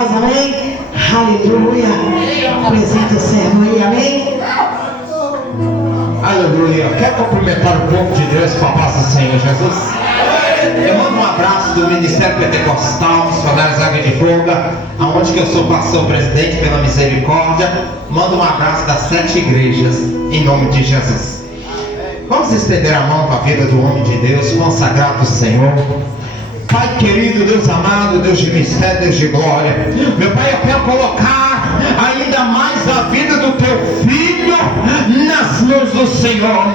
Amém? Aleluia. Apresenta o Senhor aí, amém? Aleluia. Quer cumprimentar o povo de Deus com a paz do Senhor Jesus? Eu mando um abraço do Ministério Pentecostal, Missionários Águia de Fogo, aonde que eu sou pastor presidente pela misericórdia. Mando um abraço das 7 igrejas, em nome de Jesus. Vamos estender a mão para a vida do homem de Deus, consagrado ao Senhor. Pai querido, Deus amado, Deus de mistério, Deus de glória, meu Pai, eu quero colocar ainda mais a vida do teu filho nas mãos do Senhor.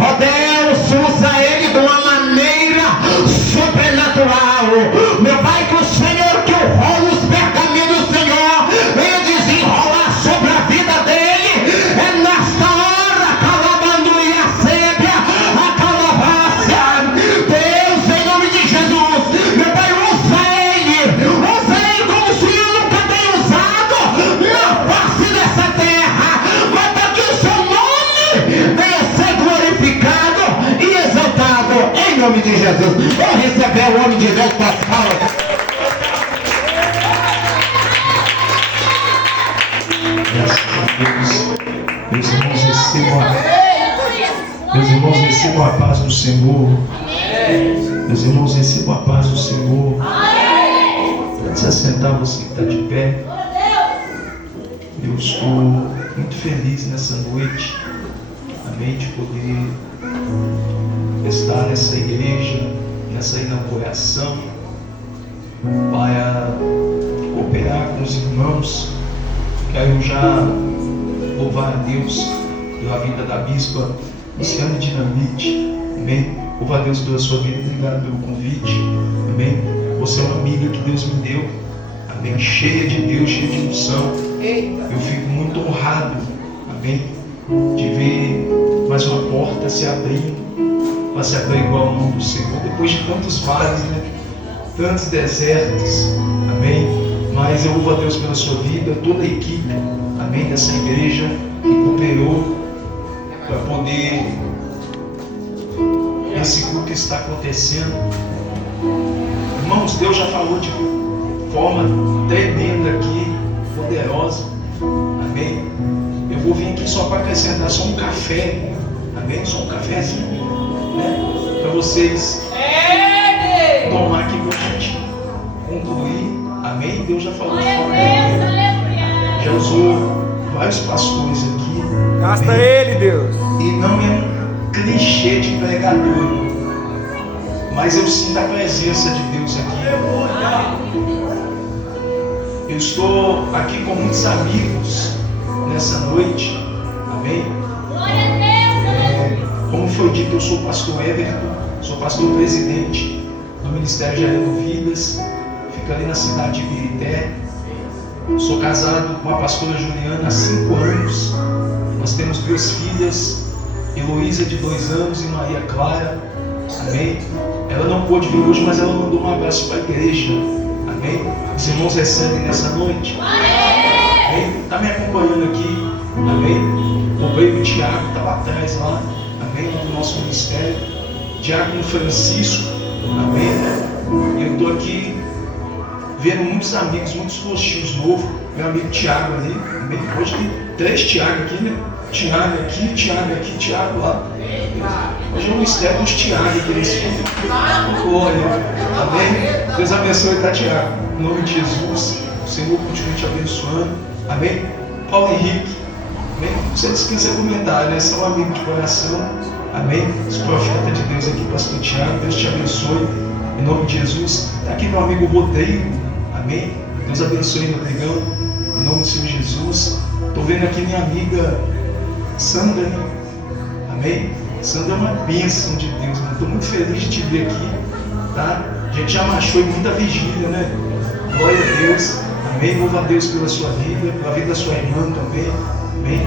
Ó Deus, usa ele de uma maneira sobrenatural, meu Pai, que o Senhor, que o rolo os pergaminhos do Senhor venha desenrolar sobre a vida dele, é nesta hora, calabando e a sépia, a calabaça, Deus, em nome de Jesus, meu Pai, usa ele como se eu nunca tenha usado na face dessa terra, mas para que o seu nome venha ser glorificado e exaltado, em nome de Jesus. Vou receber o homem de Deus para as palmas. Meus irmãos, recebam a paz do Senhor. Meus irmãos, recebam a paz do Senhor. Pode se assentar, você que está de pé. Eu estou muito feliz nessa noite, amém, de poder estar nessa igreja, nessa inauguração, para cooperar com os irmãos. Quero já louvar a Deus pela vida da bispa Luciane Dinamite, amém. Louvar a Deus pela sua vida, obrigado pelo convite, amém. Você é uma amiga que Deus me deu, amém, cheia de Deus, cheia de unção. Eu fico muito honrado, amém, de ver mais uma porta se abrindo, para se abrir igual ao nome do Senhor, depois de tantos vales, né? Tantos desertos, amém. Mas eu louvo a Deus pela sua vida, toda a equipe, amém, dessa igreja que cooperou para poder esse culto está acontecendo. Irmãos, Deus já falou de forma tremenda aqui, poderosa, amém. Eu vou vir aqui só para acrescentar só um café, amém, só um cafezinho, né, para vocês tomar aqui com a gente, concluir, amém. Deus já falou de forma tremenda, já usou vários pastores aqui. Gasta ele, Deus. E não é um clichê de pregador, mas eu sinto a presença de Deus aqui. Eu estou aqui com muitos amigos nessa noite, amém. Como foi dito, eu sou o pastor Everton, sou pastor presidente do Ministério Gerando Vidas, fica ali na cidade de Ibirité. Sou casado com a pastora Juliana há 5 anos. Nós temos 2 filhas, Heloísa de 2 anos e Maria Clara, amém. Ela não pôde vir hoje, mas ela mandou um abraço para a igreja, amém. Os irmãos recebem nessa noite, amém. Está me acompanhando aqui, amém. O Baby Tiago está lá atrás, lá, amém, do nosso ministério. Diácono Francisco, amém. Eu estou aqui vendo muitos amigos, muitos rostinhos novos. Meu amigo Tiago ali, amém. Hoje tem 3 Tiago aqui, né? Tiago aqui, Tiago lá. Hoje é o mistério dos Tiago aqui nesse filme. Glória, amém. Deus abençoe, tá, Tiago? Em nome de Jesus, o Senhor continue te abençoando, amém. Paulo Henrique, amém. Você esqueça de comentar, né? São amigos de coração, amém. Os profetas de Deus aqui, pastor Tiago, Deus te abençoe, em nome de Jesus. Está aqui meu amigo Rodrigo, amém. Deus abençoe, Rodrigão, em nome do Senhor Jesus. Estou vendo aqui minha amiga Sandra, né? Amém. Sandra é uma bênção de Deus, estou muito feliz de te ver aqui, tá? A gente já marchou em muita vigília, né? Glória a Deus, amém. Louva a Deus pela sua vida, pela vida da sua irmã também, amém.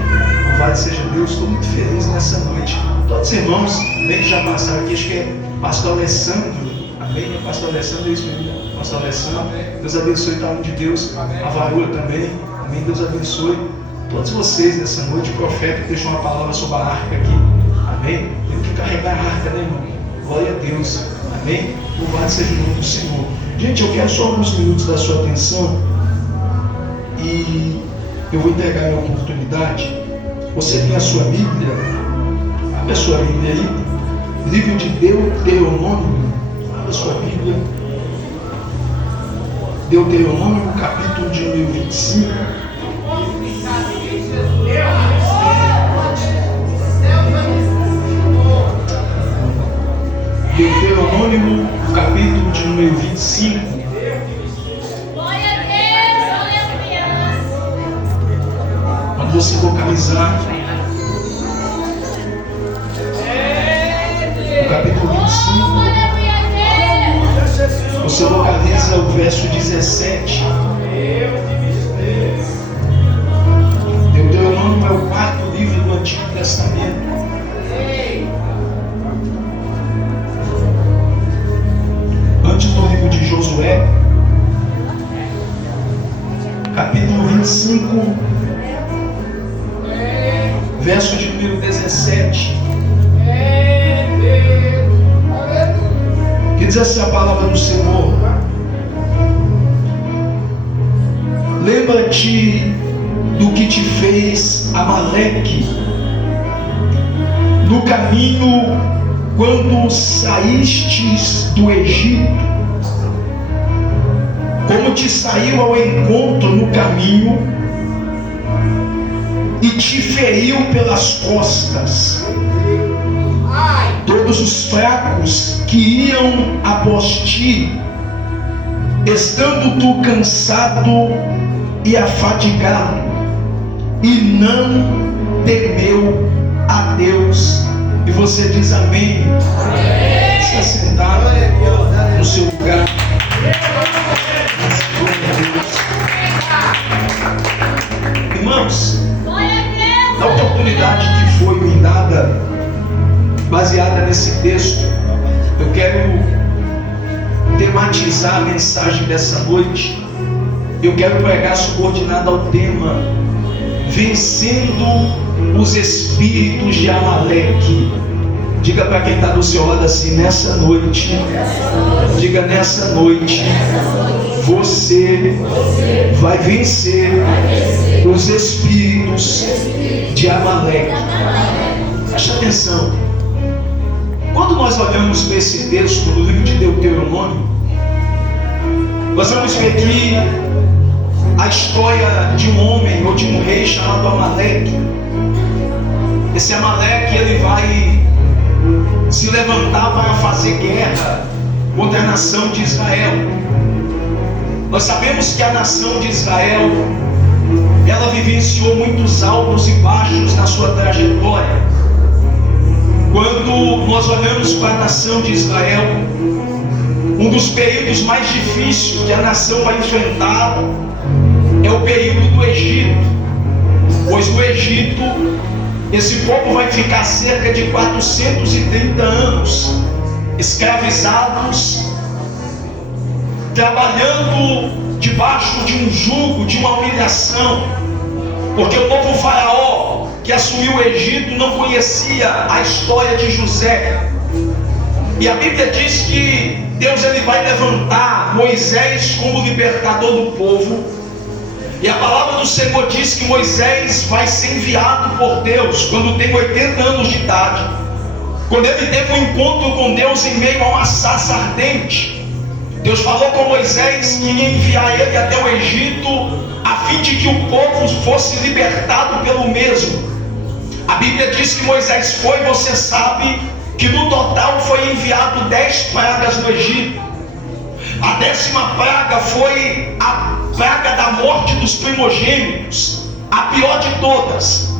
Louvado seja Deus, estou muito feliz nessa noite. Todos os irmãos, amém, que já passaram aqui, acho que é pastor Alessandro, amém. É pastor Alessandro, é isso mesmo, pastor Alessandro. Deus abençoe o nome de Deus, a varoa também, amém. Deus abençoe todos vocês nessa noite. O profeta deixou uma palavra sobre a arca aqui, amém. Tem que carregar a arca, né, irmão? Glória a Deus, amém. Louvado seja o nome do Senhor. Gente, eu quero só alguns minutos da sua atenção, E eu vou entregar a minha oportunidade. Você tem a sua Bíblia? Abre a sua Bíblia aí. Livro de Deuteronômio. Abre a sua Bíblia. Deuteronômio, capítulo de número 25. Deuteronômio, capítulo de número 25. Quando você localizar o capítulo 25, você localiza o verso 17. Deuteronômio é o quarto livro do Antigo Testamento. Antes do livro de Josué, capítulo 25, verso de número 17. Que diz assim a palavra do Senhor: lembra-te do que te fez Amaleque no caminho quando saístes do Egito, como te saiu ao encontro no caminho e te feriu pelas costas. Todos os fracos que iam após ti, estando tu cansado e afadigado, e não temeu a Deus. E você diz amém. Está sentado no seu lugar. Irmãos, a oportunidade que foi me dada, baseada nesse texto, eu quero tematizar a mensagem dessa noite. Eu quero pregar subordinado ao tema: vencendo os espíritos de Amaleque. Diga para quem está do seu lado assim: nessa noite, diga, nessa noite, você vai vencer os espíritos de Amaleque. Preste atenção. Quando nós olhamos para esse texto do livro de Deuteronômio, nós vamos ver que a história de um homem ou de um rei chamado Amaleque. Esse Amaleque, ele vai se levantar para fazer guerra contra a nação de Israel. Nós sabemos que a nação de Israel, ela vivenciou muitos altos e baixos na sua trajetória. Quando nós olhamos para a nação de Israel, um dos períodos mais difíceis que a nação vai enfrentar é o período do Egito. Pois no Egito, esse povo vai ficar cerca de 430 anos escravizados, trabalhando debaixo de um jugo, de uma humilhação, porque o novo faraó que assumiu o Egito não conhecia a história de José. E a Bíblia diz que Deus, ele vai levantar Moisés como libertador do povo. E a palavra do Senhor diz que Moisés vai ser enviado por Deus quando tem 80 anos de idade, quando ele teve um encontro com Deus em meio a uma sarça ardente. Deus falou com Moisés que ia enviar ele até o Egito, a fim de que o povo fosse libertado pelo mesmo. A Bíblia diz que Moisés foi, você sabe que no total foi enviado 10 pragas no Egito. A 10ª praga foi a praga da morte dos primogênitos, a pior de todas.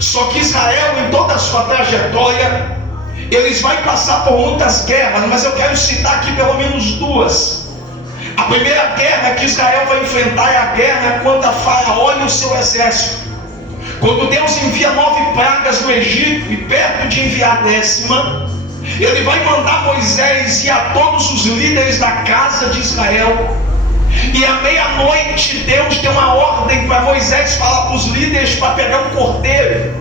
Só que Israel, em toda a sua trajetória, eles vão passar por muitas guerras, mas eu quero citar aqui pelo menos duas. A primeira guerra que Israel vai enfrentar é a guerra contra Faraó e o seu exército. Quando Deus envia 9 pragas no Egito, e perto de enviar a 10ª, ele vai mandar Moisés e a todos os líderes da casa de Israel. E à meia-noite Deus deu uma ordem para Moisés falar para os líderes para pegar um cordeiro,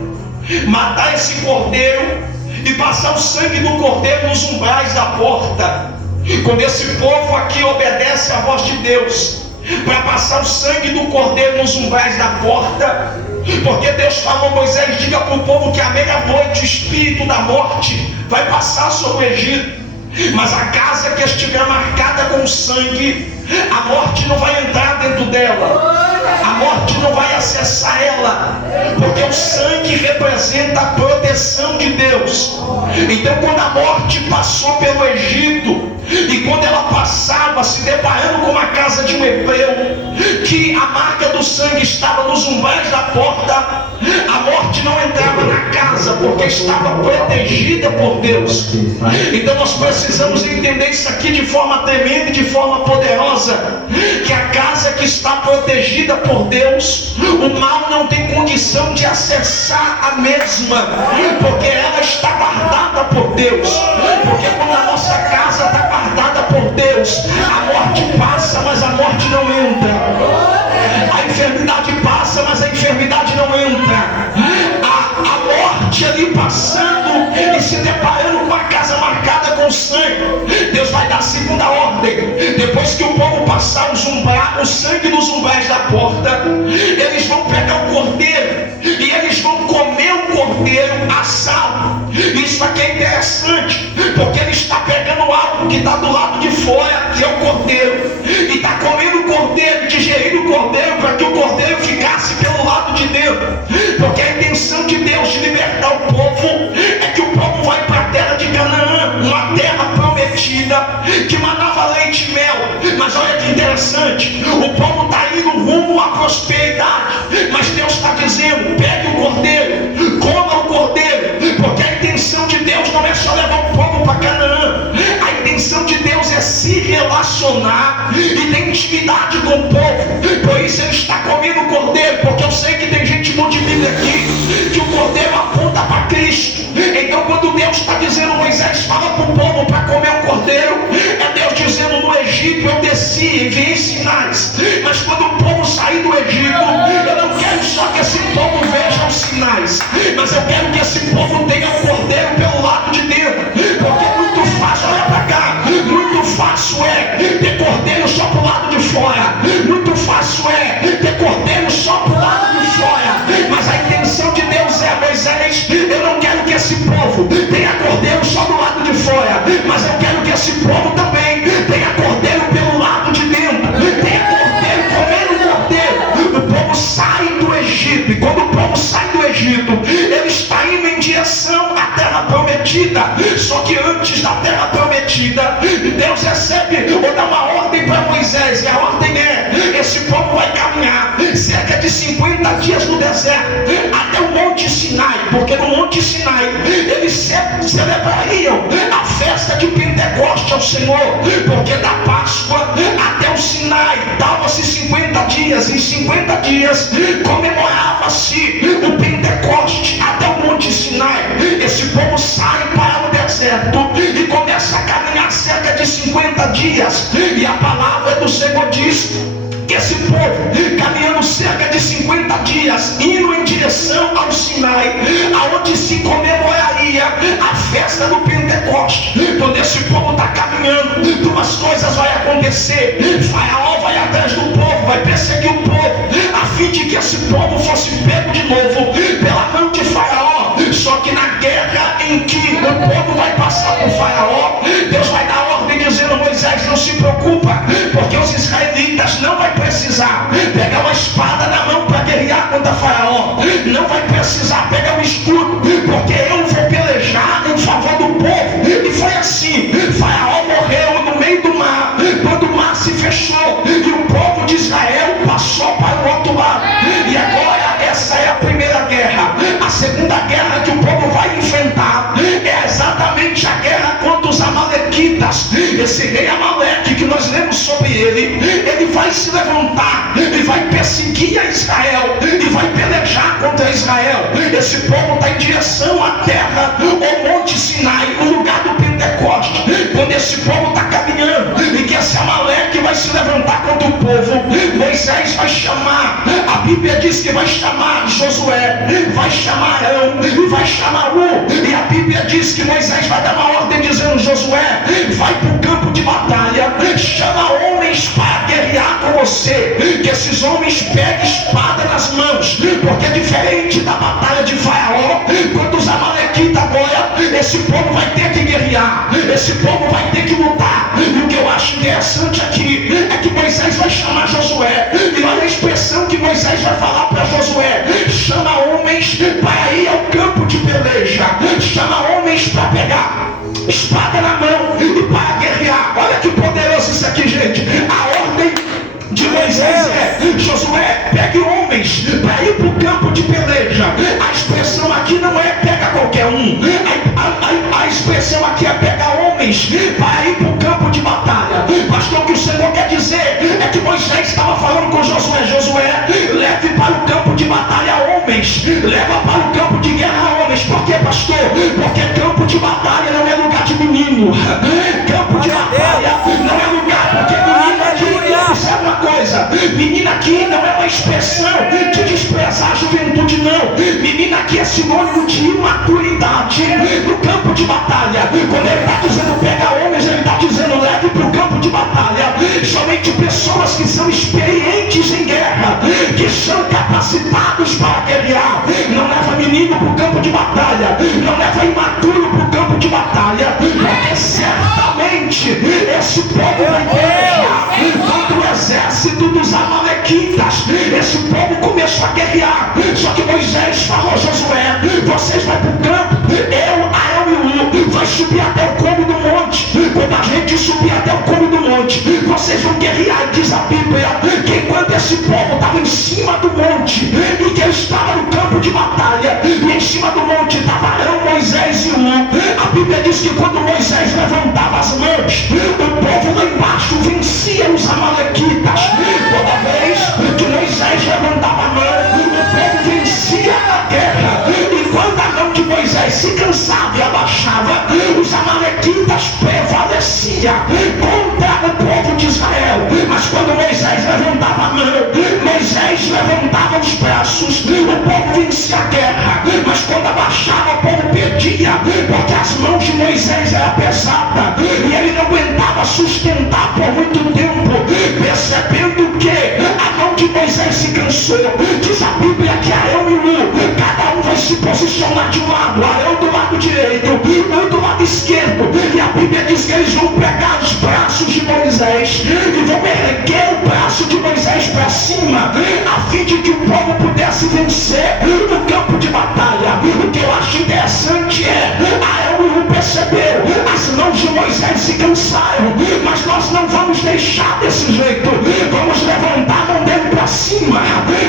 matar esse cordeiro e passar o sangue do cordeiro nos umbrais da porta. Quando esse povo aqui obedece à voz de Deus, para passar o sangue do cordeiro nos umbrais da porta. Porque Deus falou: Moisés, diga para o povo que à meia-noite o espírito da morte vai passar sobre o Egito, mas a casa que estiver marcada com sangue, a morte não vai entrar dentro dela, a morte não vai acessar ela, porque o sangue representa a proteção de Deus. Então, quando a morte passou pelo Egito, e quando ela passava se deparando com a casa de um hebreu, que a marca do sangue estava nos umbrais da porta, a morte não entrava na casa, porque estava protegida por Deus. Então nós precisamos entender isso aqui de forma tremenda e de forma poderosa, que a casa que está protegida por Deus, o mal não tem condição de acessar a mesma, porque ela está guardada por Deus. Porque quando a nossa casa está guardada por Deus, a morte passa, mas a morte não entra. A enfermidade passa, mas a enfermidade não entra. A morte ali passando e se deparando com a casa marcada com sangue, Deus vai dar a segunda ordem. Depois que o povo passar o sangue nos umbrais da porta, eles vão pegar o cordeiro e eles vão comer o cordeiro assado. Isso aqui é interessante, porque ele está pegando algo que está do lado de fora, que é o cordeiro, e está comendo o cordeiro, digerindo o cordeiro, para que o cordeiro ficasse pelo lado de dentro. Porque a intenção de Deus de libertar o povo é que o povo vai para a terra de Canaã, uma terra prometida, que manava leite e mel. Mas olha que interessante, o povo está indo rumo à prosperidade, mas Deus está dizendo: pegue o cordeiro, coma o cordeiro, porque a intenção de Deus não é só levar o povo para Canaã. A intenção de Deus é se relacionar e ter intimidade com o povo. Por isso ele está comendo o cordeiro, porque eu sei que tem gente muito Bíblia aqui que o cordeiro aponta para Cristo. Então quando Deus está dizendo: Moisés, fala para o povo para comer o cordeiro, é Deus dizendo: no Egito eu desci, enviei sinais, mas quando o povo sair do Egito, eu não quero só que esse povo veja os sinais, mas eu quero que esse povo tenha o cordeiro pelo lado de dentro. Porque é muito fácil, olha para cá, muito fácil é ter cordeiro só para o lado de fora, muito fácil é ter cordeiro só para o lado de fora, mas a intenção de Deus é: Moisés, eu não quero que esse povo tenha cordeiro só do lado de fora, mas eu quero que esse povo também tenha cordeiro pelo lado de dentro, tenha cordeiro comendo cordeiro. O povo sai do Egito, e quando o povo sai do Egito, ele está indo em direção à terra prometida. Só que antes da terra prometida, Deus recebe ou dá uma ordem para Moisés, e a ordem é: esse povo vai caminhar cerca de 50 dias no deserto até o Monte Sinai, porque no Monte Sinai eles celebrariam a festa de Pentecoste ao Senhor, porque da Páscoa até o Sinai dava-se 50 dias, em 50 dias comemorava-se o Pentecoste até o Monte Sinai. Esse povo sai para o deserto e começa a caminhar cerca de 50 dias, e a palavra do Senhor diz que esse povo, caminhando cerca de 50 dias, indo em direção ao Sinai, aonde se comemoraria a festa do Pentecoste. Quando esse povo está caminhando, duas coisas vai acontecer: Faraó vai atrás do povo, vai perseguir o povo, a fim de que esse povo fosse pego de novo pela mão de Faraó. Só que na guerra em que o povo vai passar por Faraó, Deus vai dar ordem dizendo: Moisés, não se preocupa, porque os israelitas não vai precisar pegar uma espada na mão para guerrear contra Faraó, não vai precisar pegar um escudo, porque eu vou pelejar em favor do povo. E foi assim: Faraó morreu no meio do mar, quando o mar se fechou, e o povo de Israel passou para o outro lado. E agora essa é a primeira guerra. A segunda guerra que o povo vai enfrentar é exatamente a guerra contra os amalequitas. Esse rei Amaleque que nós lemos sobre ele vai se levantar e vai perseguir a Israel e vai pelejar contra Israel. Esse povo está em direção à terra, ao Monte Sinai, o lugar do Pentecoste. Quando esse povo está caminhando e que esse Amaleque vai se levantar contra o povo, Moisés vai chamar a Bíblia diz que vai chamar Josué, vai chamar Arão e vai chamar E a Bíblia diz que Moisés vai dar uma ordem dizendo: Josué, vai para o campo de batalha, chama homens para guerrear com você, que esses homens peguem espada nas mãos, porque é diferente da batalha de Faraó, quando os amalequitas agora, esse povo vai ter que guerrear, esse povo vai ter que lutar. E o que eu acho interessante aqui é que Moisés vai chamar Josué, e olha a expressão que Moisés vai falar para Josué: chama homens para ir ao campo de peleja, chama homens para pegar espada na mão e para guerrear. Olha que poderoso isso aqui, gente. A ordem de Moisés é: Josué, pegue homens para ir para o campo de peleja. A expressão aqui não é pega qualquer um, a expressão aqui é pega homens para ir para o campo de batalha. Pastor, o que o Senhor quer dizer é que Moisés estava falando com Josué: Josué, leve para o campo de batalha homens, leva para o campo de guerra homens. Por quê, pastor? Porque campo de batalha não é lugar de menino, campo de batalha não é lugar, porque menino aqui, observa uma coisa, menina aqui não é uma expressão de desprezar a juventude, não. Menina aqui é sinônimo de imaturidade. No campo de batalha, quando ele está dizendo pega homens, ele está dizendo leve para o campo de batalha somente pessoas que são experientes em guerra, que são capacitados para guerrear. Não leva menino para o campo de batalha, não leva imaturo para o campo de batalha, porque certamente esse povo vai guerrear contra o exército dos amalequitas. Esse povo começou a guerrear, só que Moisés falou: Josué, vocês vão para o campo, eu, Arão e vai subir até o cume do monte. Quando a gente subir até o cume do monte, vocês vão guerrear. E diz a Bíblia que enquanto esse povo estava em cima do monte, e que ele estava no campo de batalha, e em cima do monte estava Arão, Moisés e a Bíblia diz que quando Moisés levantava as mãos, o povo lá embaixo vencia os amalequitas. Toda vez que Moisés levantava a mão, o povo vencia a guerra. E quando a mão de Moisés se cansava e abaixava, os amalequitas prevaleciam contra o povo de Israel. Mas quando Moisés levantava a mão, Moisés levantava os braços, o povo vencia a guerra. Mas quando abaixava, o povo perdia, porque as mãos de Moisés eram pesadas e ele não aguentava sustentar por muito tempo. Percebendo que a mão de Moisés se cansou, diz a Bíblia que Arão e cada um vai se posicionar de um lado, Arão do lado direito, do lado esquerdo, e a Bíblia diz que eles vão pegar os braços de Moisés e vão erguer o braço de Moisés para cima, a fim de que o povo pudesse vencer no campo de batalha. O que eu acho interessante é Arão e perceberam, as mãos de Moisés se cansaram, mas nós não vamos deixar desse jeito, vamos levantar a mão dele para cima.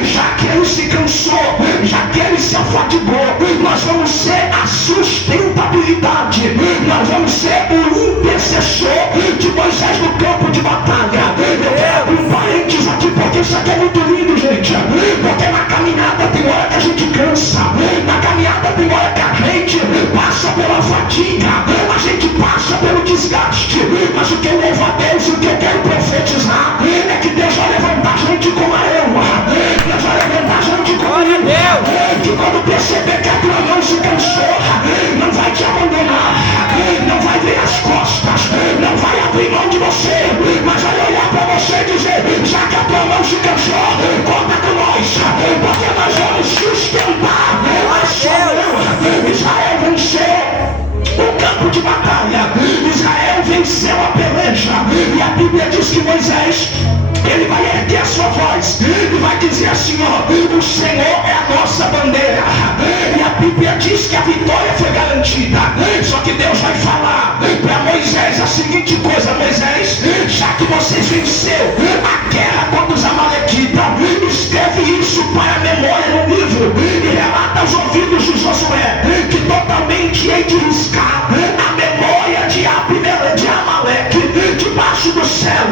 Já que ele se cansou, já que ele se afadigou, nós vamos ser a sustentabilidade, nós vamos ser o intercessor de Moisés no campo de batalha. Eu quero abrir um parênteses aqui, porque isso aqui é muito lindo, gente, porque na caminhada tem hora que a gente cansa, na caminhada tem hora que a gente passa pela fadiga, a gente passa pelo desgaste, mas o que eu louvo a Deus, o que eu quero profetizar é que Deus vai levantar gente como Arão, Deus vai levantar gente como Deus, que quando perceber que a tua mão se cansou, não vai te abandonar, não vai ver as costas, não vai abrir mão de você, mas vai olhar para você e dizer: já que a tua mão se cansou, conta com nós, porque nós vamos sustentar a sua mão. Israel venceu o campo de batalha, Israel venceu a peleja, e a Bíblia diz que Moisés, ele vai erguer a sua voz e vai dizer assim: ó, o Senhor é a nossa bandeira. E a Bíblia diz que a vitória foi garantida. Só que Deus vai falar para Moisés a seguinte coisa: Moisés, já que vocês venceram a guerra contra os amalequitas, escreve isso para a memória no livro e relata aos ouvidos de Josué que totalmente hei de riscar a memória de Amaleque debaixo do céu.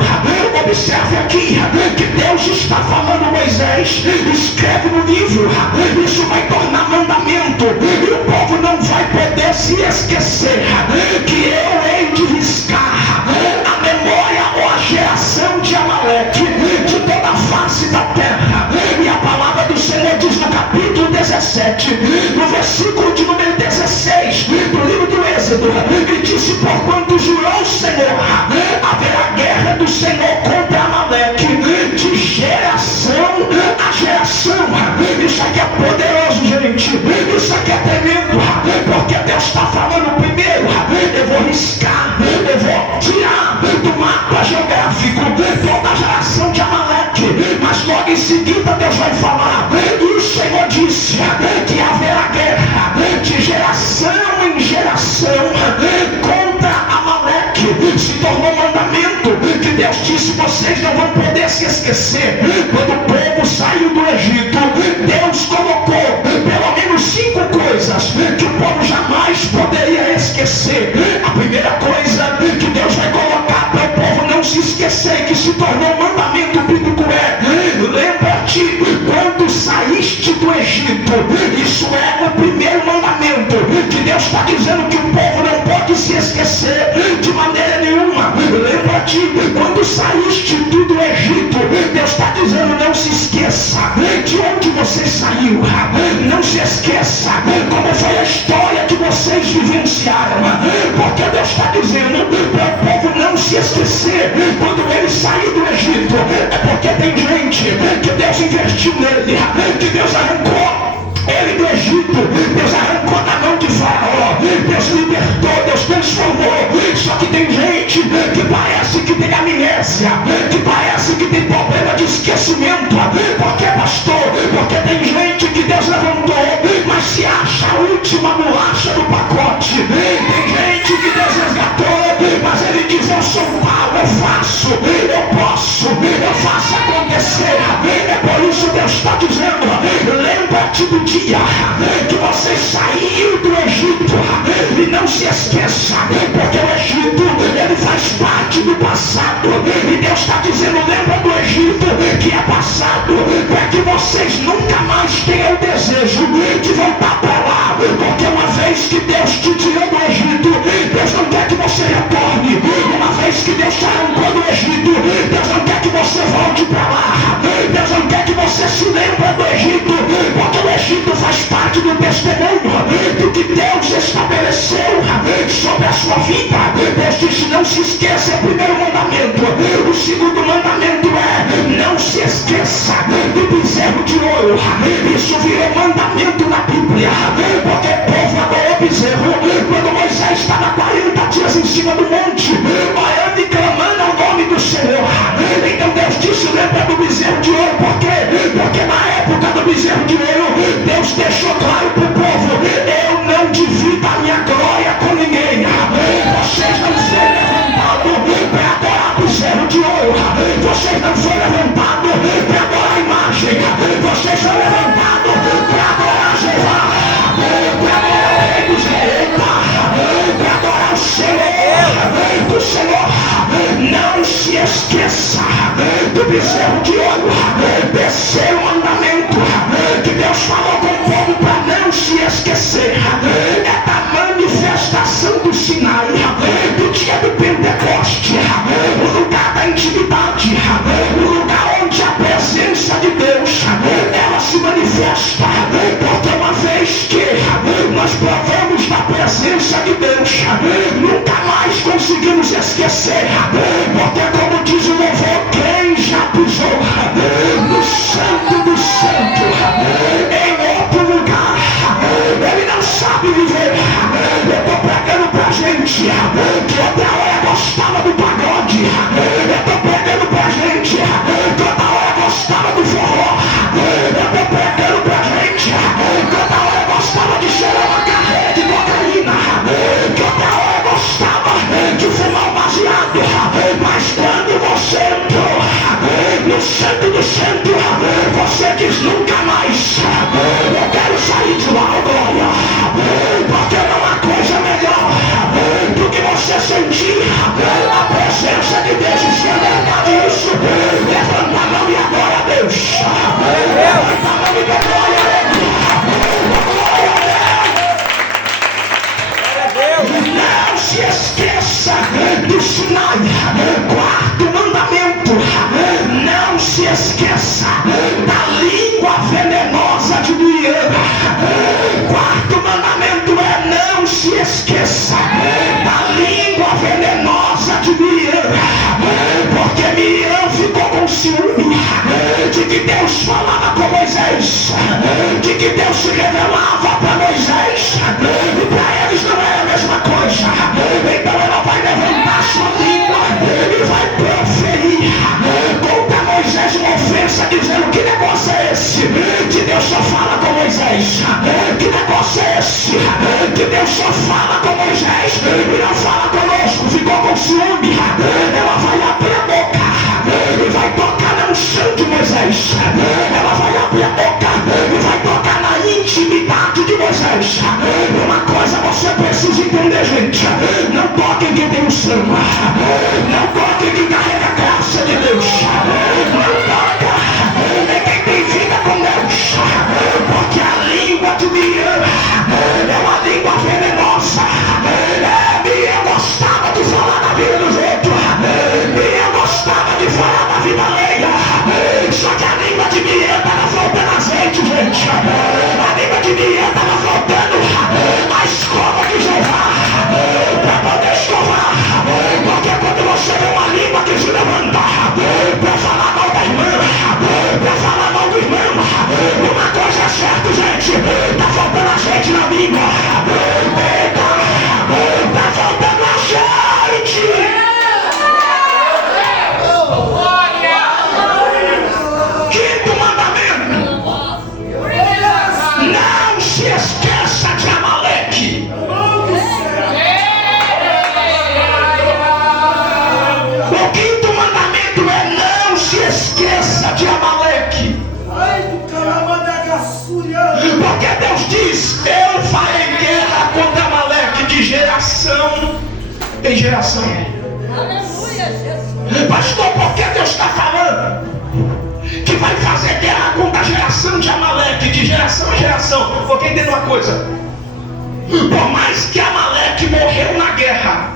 Observe aqui que Deus está falando: Moisés, escreve no livro, isso vai tornar mandamento, e o povo não vai poder se esquecer que eu hei de riscar a memória ou a geração de Amaleque de toda a face da terra. E a palavra 17, no versículo de número 16 do livro do Êxodo, ele disse: porquanto jurou o Senhor, haverá guerra do Senhor contra Amaleque, de geração a geração. Isso aqui é poderoso, gente. Isso aqui é tremendo, porque Deus está falando primeiro: eu vou riscar, eu vou tirar do mapa geográfico toda a geração de Amaleque, mas logo em seguida Deus vai falar: e o Senhor disse que haverá guerra de geração em geração contra Amaleque. Se tornou mandamento que Deus disse: vocês não vão poder se esquecer. Quando o povo saiu do Egito, Deus colocou pelo menos 5 coisas que o povo jamais poderia esquecer. A primeira coisa que Deus vai colocar para o povo não se esquecer, que se tornou mandamento bíblico, é: lembra-te quando saíste do Egito. Isso é o primeiro mandamento que Deus está dizendo que o povo não pode se esquecer de maneira nenhuma. Lembra-te quando saíste do Egito. Deus está dizendo: não se esqueça de onde você saiu, não se esqueça como foi a história que vocês vivenciaram, porque Deus está dizendo para o povo não se esquecer quando ele saiu do Egito. É porque tem gente que Deus investiu nele, que Deus arrancou ele do Egito, Deus arrancou da mão de Faraó, Deus libertou, Deus transformou. Só que tem gente que parece que tem amnésia, que parece que tem problema de esquecimento. Por que, pastor? Porque tem gente que Deus levantou, mas se acha a última bolacha do pacote. Tem gente que Deus resgatou, mas ele diz: eu sou Paulo, eu faço, eu posso, eu faço acontecer. É por isso Deus está dizendo: lembra-te do dia que você saiu do Egito, e não se esqueça, porque o Egito, ele faz parte do passado, e Deus está dizendo: lembra do Egito que é passado, para que vocês nunca mais tenham o desejo de voltar para lá, porque uma vez que Deus te tirou do Egito, Deus não quer que você retorne. Uma vez que Deus te arrancou do Egito, Deus não quer que você volte para lá. Deus não quer que você se lembre do Egito, porque o Egito faz parte do testemunho do que Deus estabeleceu sobre a sua vida. Deus disse: não se esqueça, é o primeiro mandamento. O segundo mandamento é: não se esqueça do bezerro de ouro. Isso virou mandamento na Bíblia, porque o povo adorou o bezerro quando Moisés estava 40 dias em cima do monte, orando e clamando ao nome do Senhor. Então Deus disse: lembra do bezerro de ouro. Por quê? Porque na época do bezerro de ouro, Deus deixou claro para o povo: eu não divido a minha glória com ninguém. Vocês não foram levantados para adorar bezerro de ouro, vocês não foram levantados para adorar a imagem, vocês foram levantados para adorar Jeová, para adorar o Rei dos Reis, para adorar o Senhor do Senhor. Não se esqueça do bezerro de ouro. Terceiro mandamento que Deus falou com o povo para não se esquecer é da manifestação do Sinai, do dia do Pentecoste, o lugar da intimidade, o lugar onde a presença de Deus ela se manifesta. Porque uma vez que nós provamos da presença de Deus, nunca mais conseguimos esquecer, porque como diz o louvor, quem já pisou no santo do santo, em outro lugar, ele não sabe viver. Eu estou pregando pra gente que outra hora gostava do pagode, eu estou pregando pra gente que outra hora gostava do forró, eu estou pregando pra gente que outra hora gostava de cheirar uma carreira de cocaína, que outra hora gostava de fumar um baseado. Mas quando você entrou no santo do santo, você diz: nunca mais eu quero sair de lá, glória, porque não há coisa melhor do que você sentir a presença de Deus. E se é verdade isso, levanta a mão e adora a Deus. Levanta a mão e dê glória a Ele. Não se esqueça do Sinai. Quarto mandamento: não se esqueça da língua venenosa de Miriam. Deus falava com Moisés, de que Deus se revelava para Moisés, e para eles não é a mesma coisa. Então ela vai levantar sua língua e vai proferir contra Moisés uma ofensa, dizendo: que negócio é esse? Que Deus só fala com Moisés. Que negócio é esse? Que Deus só fala com Moisés e não fala conosco. Ficou com ciúme. Ela vai abrir a boca e vai tocar na unção de Moisés. Ela vai abrir a boca e vai tocar na intimidade de Moisés. E uma coisa você precisa entender, gente: não toque em quem tem unção, não toque em quem carrega a graça de Deus, não toca em quem tem vida com Deus, porque a língua de Miriam é uma língua venenosa. Miriam gostava de falar da vida dos outros, Miriam gostava de falar da vida alheia, só que a língua de Miriam estava faltando azeite, gente. A língua de Miriam estava faltando a escova de Jeová para poder escovar, porque quando você vê uma língua que se levanta para falar mal da irmã, para falar mal do irmão, uma coisa é certa, gente: está faltando azeite na língua. Eita, está faltando azeite. Quinto mandamento: não se esqueça de Amaleque. O quinto mandamento é: não se esqueça de Amaleque. Porque Deus diz: eu farei guerra contra Amaleque de geração em geração. Aleluia, Jesus. Pastor, por que Deus está falando que vai fazer guerra contra a geração de Amaleque de geração em geração? Porque entenda uma coisa: por mais que Amaleque morreu na guerra,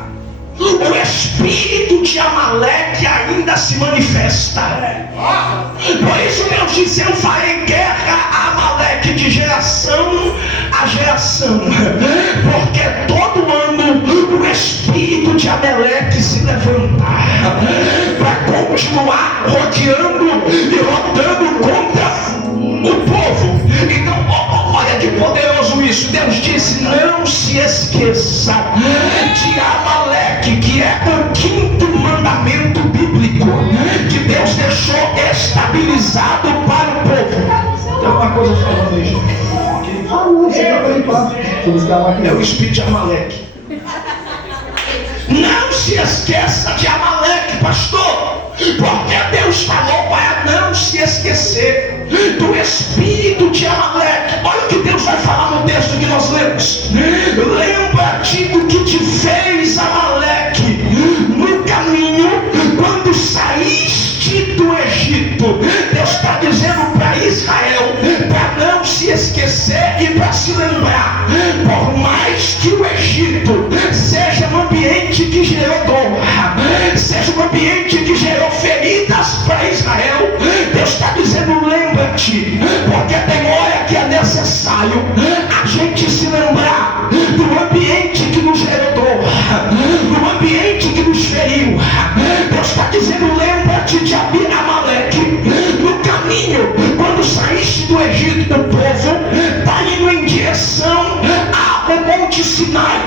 o espírito de Amaleque ainda se manifesta. Por isso Deus diz: eu farei guerra a Amaleque de geração a geração. Porque todo ano o espírito de Amaleque se levanta para continuar rodeando e rodando contra o povo. Então, olha que poderoso isso. Deus disse: não se esqueça de Amaleque, que é o quinto mandamento bíblico que Deus deixou estabilizado para o povo. Tem alguma coisa falando aí, gente? É o espírito de Amaleque. Não se esqueça de Amaleque, pastor, porque Deus falou para não se esquecer do espírito de Amaleque. Olha o que Deus vai falar no texto que nós lemos: lembra-te do que te fez Amaleque no caminho quando saíste do Egito. Deus está dizendo para Israel para não se esquecer e para se lembrar. Por mais que o Egito seja um ambiente que gerou dor, seja um ambiente que gerou feridas para Israel, Deus está dizendo: lembra-te, porque tem hora que é necessário a gente se lembrar do ambiente que nos gerou dor, do ambiente que nos feriu. Deus está dizendo: lembra-te de Amaleque no caminho quando saíste do Egito. O povo está indo em direção ao Monte Sinai,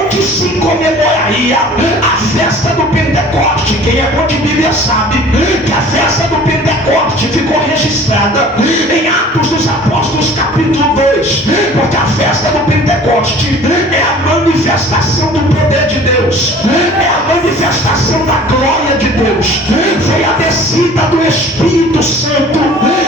onde se comemoraria a festa do Pentecoste. Quem é bom de Bíblia sabe que a festa do Pentecoste ficou registrada em Atos dos Apóstolos capítulo 2, porque a festa do Pentecoste é a manifestação do poder de Deus, é a manifestação da glória de Deus. Foi a descida do Espírito Santo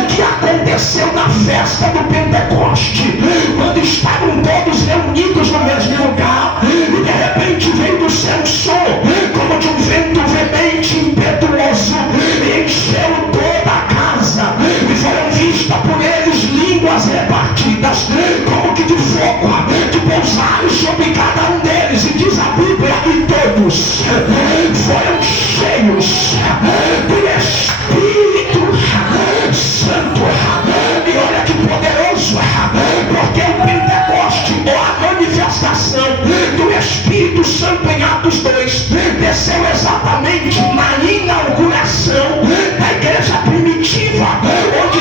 que aconteceu na festa do Pentecoste, quando estavam todos reunidos no mesmo lugar, e de repente veio do céu um som como de um vento veemente, impetuoso, e encheu toda a casa, e foram vistas por eles línguas repartidas como que de fogo, que pousaram sobre cada um deles. E diz a Bíblia: e todos foram cheios do Espírito Santo. E olha que poderoso, porque o Pentecoste, ou a manifestação do Espírito Santo em Atos 2, desceu exatamente na inauguração da igreja primitiva, onde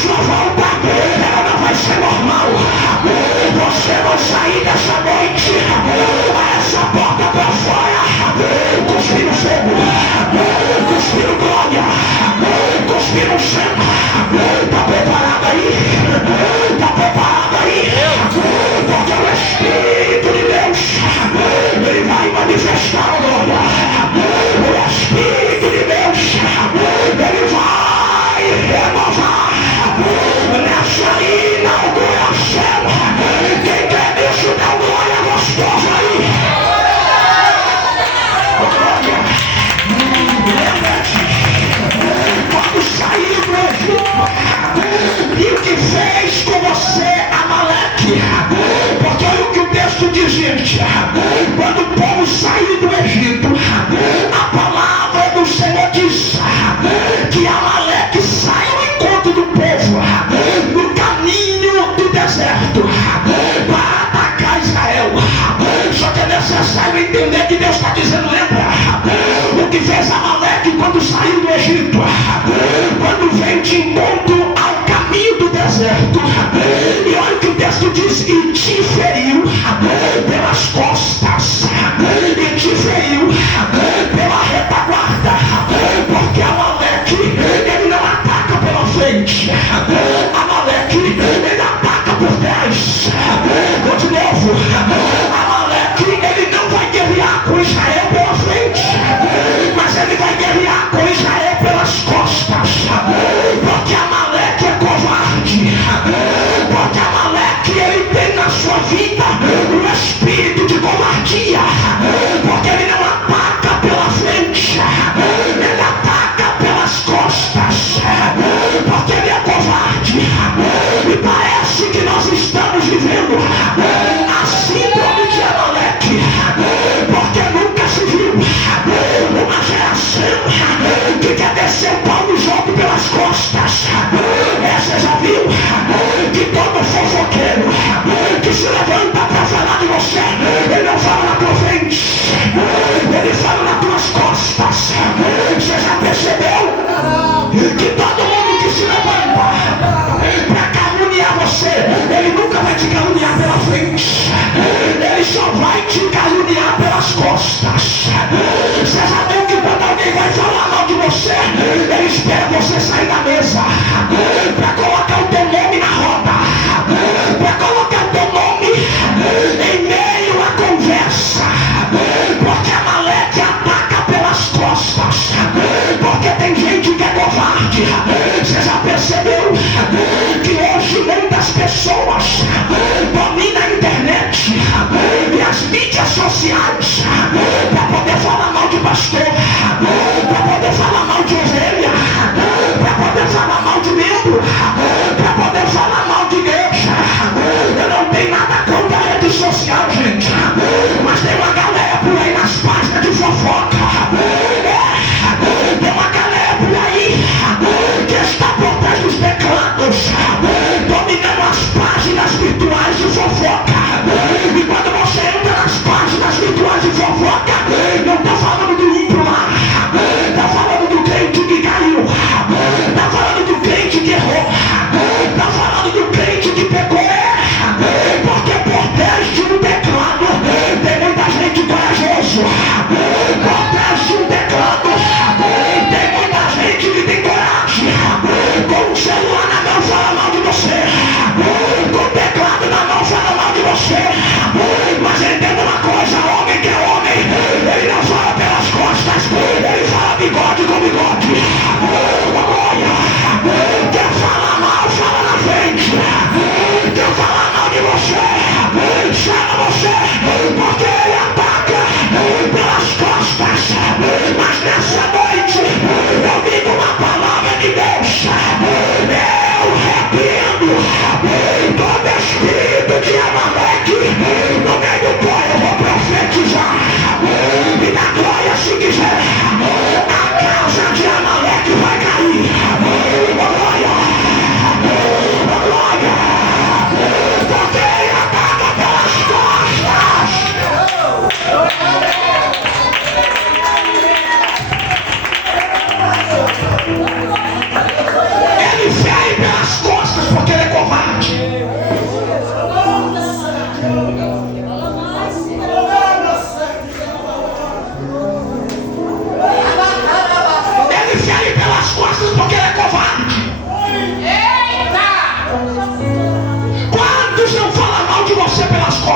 sua volta, ela não vai ser normal. Você vai sair dessa noite a essa porta para fora, cuspindo fogo, cuspindo glória, cuspindo sangue. Está preparado aí? Está preparado aí? Porque o Espírito de Deus, ele vai manifestar a glória. O Espírito de Deus, ele vai renovar nessa inauguração. Quem quer isso, dá glória gostosa aí. Glória. Lembra-te, quando saiu do Egito, e o que fez com você, Amaleque? Porque olha o que o texto diz, gente. Quando o povo saiu do Egito, a palavra do Senhor diz que Amaleque saiu ao encontro do povo no caminho do deserto para atacar Israel. Só que é necessário entender que Deus está dizendo, lembra o que fez Amaleque quando saiu do Egito, quando veio de encontro ao caminho do deserto. E olha o que o texto diz: e te feriu pelas costas, e te feriu pela retaguarda. Porque Amaleque, ele não ataca pela frente, Amaleque, ele ataca por trás. Vou de novo, Amaleque, ele não vai guerrear com Israel pela frente, mas ele vai guerrear com Israel pelas costas. Porque Amaleque é covarde, porque Amaleque, ele tem na sua vida um espírito de covardia, porque ele não ataca pela frente, ele ataca pelas costas, porque ele é covarde. E parece que nós estamos vivendo a síndrome de Amaleque, porque nunca se viu uma geração que quer descer o pau no jogo pelas costas. Essa já viu que todo fofoqueiro que se levanta para falar de você, ele não fala na tua frente, ele fala nas tuas costas. Você já percebeu que todo mundo que se levanta para caluniar você, ele nunca vai te caluniar pela frente, ele só vai te caluniar pelas costas. Você já viu que quando alguém vai falar mal de você, ele espera você sair da mesa para colocar o teu nome na roda, para colocar o teu nome em meio à conversa. Porque Amaleque ataca pelas costas, porque tem gente que é covarde. Você já percebeu que hoje muitas pessoas dominam a internet e as mídias sociais para poder falar mal de pastor, para poder falar mal de ovelha, para poder falar mal de membro, para poder falar mal de igreja. Eu não tenho nada contra a rede social, gente, mas tem uma galera por aí nas páginas de fofoca. Tem uma galera por aí que está por trás dos teclados, dominando as páginas virtuais de fofoca. E quando você entra nas páginas virtuais de fofoca, não está falando do ímpio lá, está falando do crente que caiu, está falando do crente que errou, está falando do crente que pecou. Porque por trás de um teclado tem muita gente corajosa. Por trás de um teclado tem muita gente que tem coragem. Com o celular na mão fala mal de você, com o teclado na mão fala mal de você. Mas entenda uma coisa, homem que é homem, ele não fala pelas costas, ele fala bigode com bigode. Olha, quer falar mal, fala na frente. Quer falar mal de você, chama você, porque ele ataca pelas costas. Mas nessa noite eu digo uma palavra de Deus. Eu repreendo todo espírito de Amaleque no meio do povo. Eu vou profetizar e na glória, se quiser, a casa de Amaleque vai cair. Glória, glória, porque ele ataca pelas costas. Ele veio pelas costas.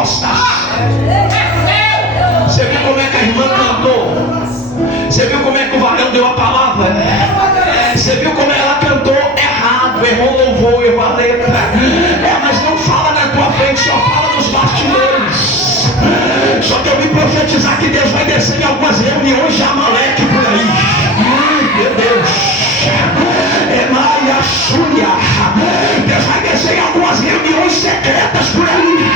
costas. Você viu como é que a irmã cantou? Você viu como é que o varão deu a palavra? Você viu como ela cantou errado, errou o louvor, errou a letra. Mas não fala na tua frente, só fala nos bastidores. Só que eu vim profetizar que Deus vai descer em algumas reuniões de Amaleque por aí. Meu Deus. Emaia Súria. Deus vai descer em algumas reuniões secretas por aí.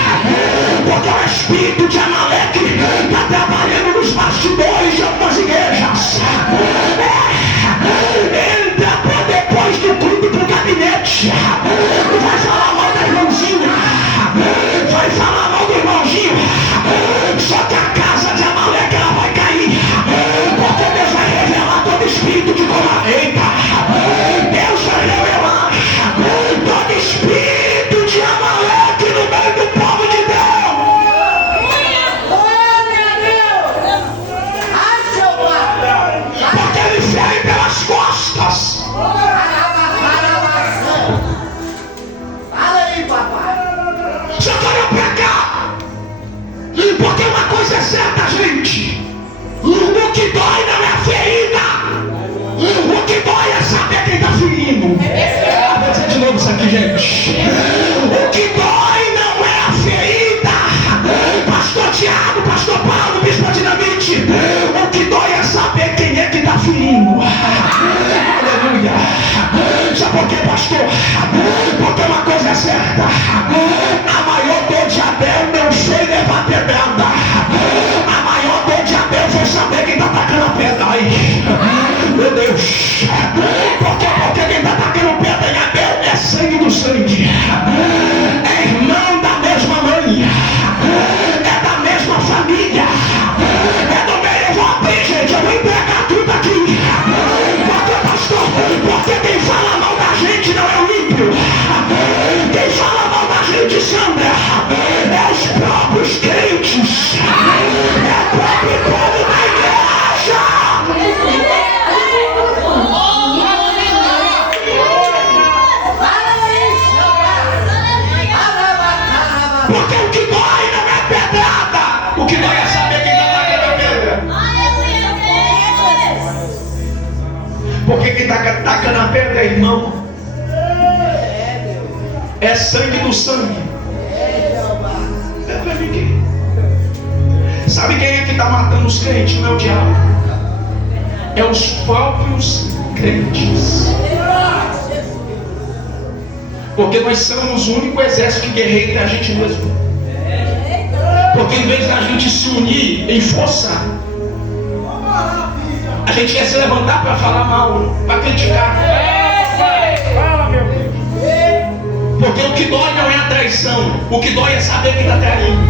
Porque o espírito de Amaleque está trabalhando nos bastidores de algumas igrejas. Entra para depois do culto pro gabinete. Vai falar mal da irmãzinha. Vai falar mal do irmãozinho. Só que a casa de Amaleque ela vai cair. Porque Deus vai revelar todo espírito de coma. Eita! Deus vai revelar todo espírito de Amaleque no meio do povo de Deus. Porque ele fere pelas costas. Fala aí, papai. Só que olha pra cá. Porque uma coisa é certa, gente. O que dói não é a ferida. O que dói é saber quem está ferindo. Vou dizer de novo isso aqui, gente. O que dói não é a ferida. Pastor Tiago, Pastor Paulo, Bispo Dinamite. O que dói é saber quem é que está ferindo. Aleluia. Sabe por quê, pastor? Porque uma coisa é certa. A maior dor de Abel não foi levar pedrada. A maior dor de Abel foi saber quem está atacando a pedra. Ai, meu Deus. Porque quem está atacando pedra em Abel é sangue do sangue. É irmão da mesma mãe. É da mesma família. É do meio. Eu vou abrir, gente. Eu vou entregar tudo aqui. Porque, pastor, porque quem fala mal da gente não é o ímpio. Quem fala mal da gente, Sandra, é os próprios crentes. É o próprio povo da igreja. Porque o que dói não é pedrada. O que dói é saber quem está atacando a pedra. Porque quem está atacando a pedra é irmão. É sangue do sangue. É pra ninguém. Sabe quem é que está matando os crentes? Não é o diabo. É os próprios crentes. Porque nós somos o único exército que guerreia entre a gente mesmo. Porque em vez da gente se unir em força, a gente quer se levantar para falar mal, para criticar. Porque o que dói não é a traição. O que dói é saber quem está traindo.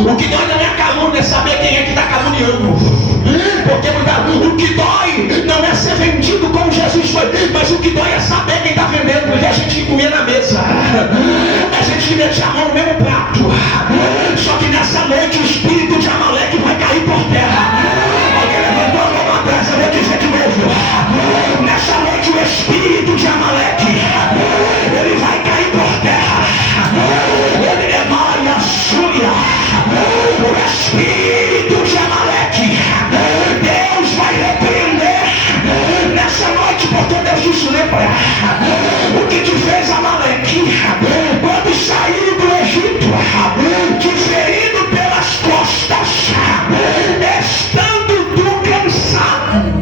O que dói não é a calúnia, é saber quem é que está caluniando. Porque o que dói não é ser vendido como Jesus foi, mas o que dói é saber quem está vendendo. E a gente comer na mesa, a gente meter a mão no mesmo prato. Só que nessa noite o espírito de Amaleque vai cair por terra. Alguém levantou a mão atrás, eu vou dizer de novo. Nessa noite o espírito de Amaleque, ele vai cair por terra. Ele é Maia Súria. O espírito de Amaleque, Deus vai repreender nessa noite, porque Deus disse: lembra o que te fez Amaleque quando saiu do Egito, te ferido pelas costas, estando tu cansado.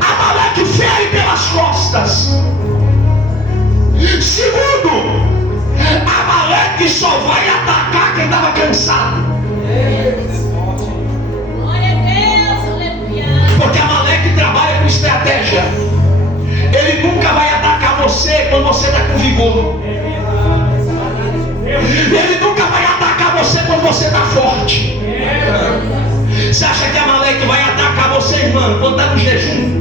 Amaleque fere pelas costas. Segundo, Amaleque só vai atacar quem estava cansado. Porque Amaleque trabalha com estratégia. Ele nunca vai atacar você quando você está com vigor. Ele nunca vai atacar você quando você está forte. Você acha que Amaleque vai atacar você, irmão, quando está no jejum?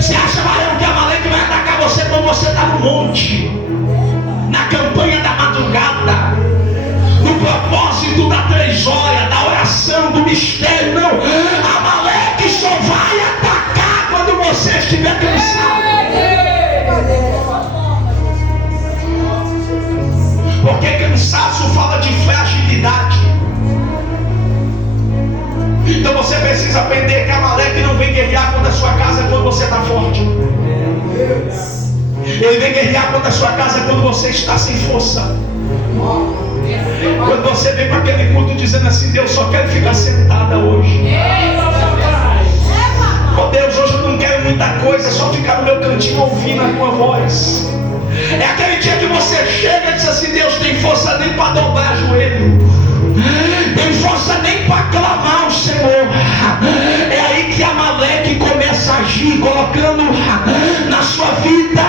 Você acha, varão, que Amaleque vai atacar você quando você está no monte, na campanha da madrugada, no propósito da 3 horas, da oração? revelação, do mistério, não. Amaleque só vai atacar quando você estiver cansado. Porque cansaço fala de fragilidade. Então você precisa aprender que Amaleque não vem guerrear contra a sua casa quando você está forte. Ele vem guerrear contra a sua casa quando você está sem força. Quando você vem para aquele culto dizendo assim: Deus, só quero ficar sentada hoje. Oh Deus, hoje eu não quero muita coisa, só ficar no meu cantinho ouvindo a tua voz. É aquele dia que você chega e diz assim: Deus, tem força nem para dobrar joelho, tem força nem para clamar ao Senhor. É aí que Amaleque começa a agir, colocando na sua vida